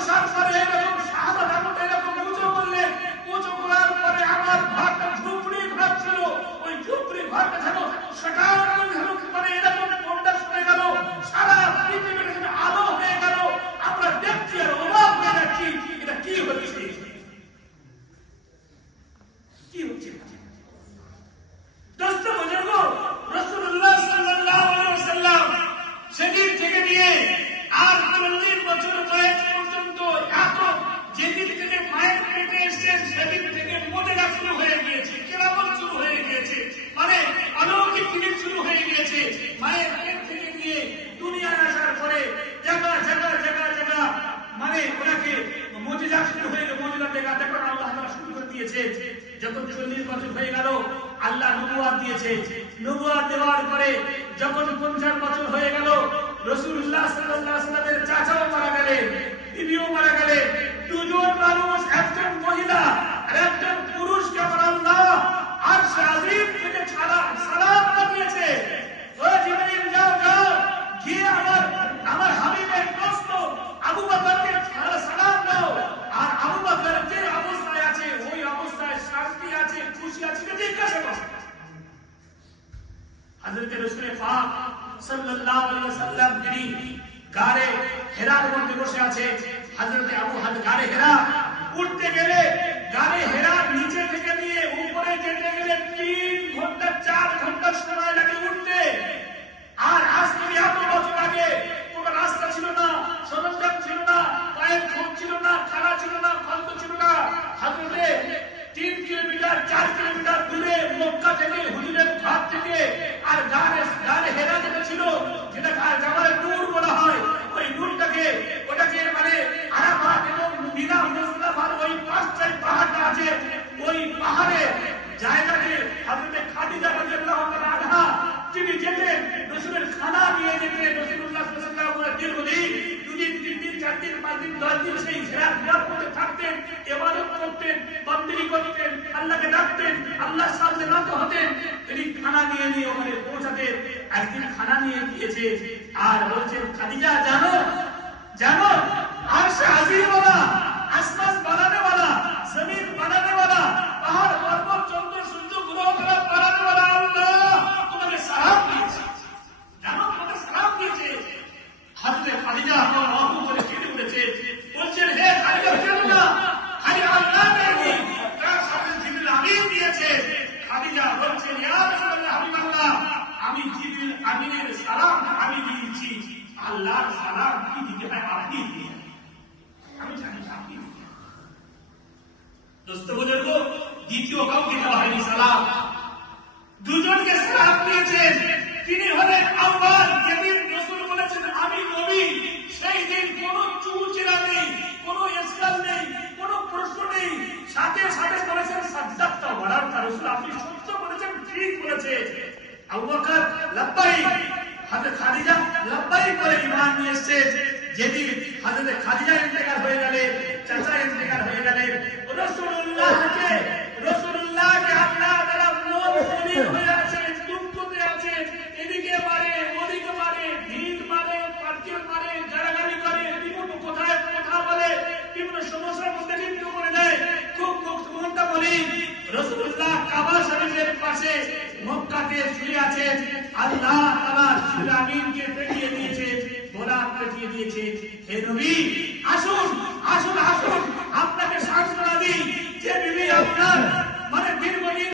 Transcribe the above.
বসার পরে এরকম শাহাদাত আমত এরকম উঁচু করলেন, উঁচু করার পরে আমার ঘরটা ঝুপড়ি ঘর ছিল, ওই ঝুপড়ি ঘরটা যেন সেটার মানে এরকম কোনটা শুনে গেল, সারা পৃথিবীর যেন আলো হয়ে গেল। আমরা দেখছি আর অবাক হয়ে যাচ্ছি, এটা কি হচ্ছে, কি হচ্ছে। দোস্ত বুজুর্গ, রাসূলুল্লাহ সাল্লাল্লাহু আলাইহি ওয়াসাল্লাম সেদিন থেকে নিয়ে আর 40 বছর বয়স পর্যন্ত এত যেদিন থেকে মায়ের পেটে এসেছেন সেদিন থেকে মোজেজা শুরু হয়ে গিয়েছে, কেরামত শুরু হয়ে গিয়েছে, মানে অলৌকিক জিনিস শুরু হয়ে গিয়েছে। মায়ের পেট থেকে নিয়ে দুনিয়ায় আসার পরে জায়গা জায়গা জায়গা জায়গা মানে ওনাকে মোজেজা শুরু হয়ে গেল, মোজেজা দেখা দেখা আল্লাহ তাআলা শুরু করে দিয়েছে। যখন 40 বছর হয়ে গেল আল্লাহ নবুয়ত দিয়েছে, নবুয়ত দেওয়ার পরে যখন 50 বছর হয়ে গেল রাসূলুল্লাহ সাল্লাল্লাহু আলাইহি ওয়াসাল্লামের চাচাও মারা গেলেন, বিবিও মারা গেলেন। দুজন মানুষ, একজন মহিলা আর একজন পুরুষকে আমার আল্লাহ আরশ আজিম থেকে সালাম পাঠিয়েছে, ও জিবরিল যাও যাও গিয়ে আমার হাবিবের দোস্ত আবু বকরকে সালাম দাও, আর আবু বকর যে অবস্থায় আছে ওই অবস্থায় শান্তি আছে, খুশি আছে জিজ্ঞাসা করো। হযরত রাসূল পাক সাল্লাল্লাহু আলাইহি ওয়াসাল্লাম তিনি গারে হেরার মধ্যে বসে আছে। হযরত আবু গারে হেরা উঠতে গেলে গারে হেরার নিচে থেকে নিয়ে উপরে যেতে গেলে 3 ঘন্টা 4 ঘন্টা সময় লাগে উঠতে। আর আজ থেকে এত বছর আগে কোনো রাস্তা ছিল না, সরঞ্জাম ছিল না, পায়ের খোঁজ ছিল না, খাড়া ছিল না, খন্দ ছিল না। হযরতে 3 কিলোমিটার 4 কিলোমিটার দূরে মক্কা থেকে হুজুরের ঘর থেকে আর গারে হেরা যেটা ছিল, যেটা জামালের নূর বলা হয়, ওই নূরটাকে ওটাকে মানে আরাফাত এবং মিনা মুজদালিফার ওই পাঁচটাই পাহাড়টা আছে, ওই পাহাড়ে জায়গাতে হযরতে খাদিজা রাদিয়াল্লাহু তাআলা আনহা তিনি যেতেন, রাসূলের খানা নিয়ে যেতেন। রাসূলুল্লাহ সাল্লাল্লাহু আলাইহি ওয়াসাল্লাম দীর্ঘদিন 2 দিন 3 দিন 4 দিন 5 দিন 10 দিন সেই হেরার ঘর মধ্যে থাকতেন, ইবাদত করতেন, বন্দেগী করতেন, আল্লাহকে ডাকতেন, আল্লাহর সামনে নত হতেন। তিনি খানা নিয়ে নিয়ে ওখানে পৌঁছাতেন। একদিন খানা নিয়ে গিয়েছে আর বলছেন, খাদিজা জানো জানো আরশে আজিম ওয়ালা, আসমান বানানে ওয়ালা, জমিন বানানে ওয়ালা, পাহাড় পর্বত চন্দ্র সূর্য গ্রহ তারা বানানে ওয়ালা আল্লাহ তোমাকে সালাম দিয়েছে, জানো তোমাকে সালাম দিয়েছে। হযরত খাদিজা রাদিয়াল্লাহু করে কেঁদে উঠেছে, বলছেন, হে খাদিজা রাদিয়াল্লাহু খালি আল্লাহ নেই, তার সাথে জিবরিল আমিন দিয়েছে। খাদিজা বলছেন, ইয়া রাসূলুল্লাহ হাবিবাল্লাহ, আমি জিবরিল আমিনের সালাম আমি দিয়েছি, আল্লাহর সালাম কি দিতে হয় আপনি দিন, আমি জানি আপনি। দোস্ত বুজুর্গ, দ্বিতীয় কাউকে দেওয়া হয়নি সালাম, দুজনকে সালাম দিয়েছেন। তিনি হলেন আউয়াল। যেদিন রাসূল বলেছেন আমি নবী, সেই দিন কোনো চুলচেরা নেই, কোনো ইসকাল নেই, কোনো প্রশ্ন নেই, সাথে সাথে বলেছেন সাদ্দাক্তা ওয়ারাকা, রাসূল আপনি সত্য বলেছেন, ঠিক বলেছে। আবু বকর লাব্বাইক, হযরত খাদিজা লাব্বাইক বলে ঈমান নিয়ে এসেছেন। যেদিন হযরত খাদিজা ইন্তেকাল হয়ে গেলেন, চাচা ইন্তেকাল হয়ে গেলেন, রাসূলুল্লাহকে আল্লাহ তাআলা মন শরীর হয়ে আছেন, দুঃখতে আছেন, এদিকে মারে ওদিকে মারে, ভিড় মারে, পার্কের মারে, গালাগালি করে, বিভিন্ন কোথায় কথা বলে, বিভিন্ন সমস্যার মধ্যে লিপ্ত করে দেয়। খুব মনটা বলি, রাসূলুল্লাহ কাবা শরীফের পাশে মক্কাতে শুয়ে আছেন, আল্লাহ তাআলা জিবরিল আমিনকে পেঠিয়ে দিয়েছে, বোরাক পেঠিয়ে দিয়েছে, হে নবী আসুন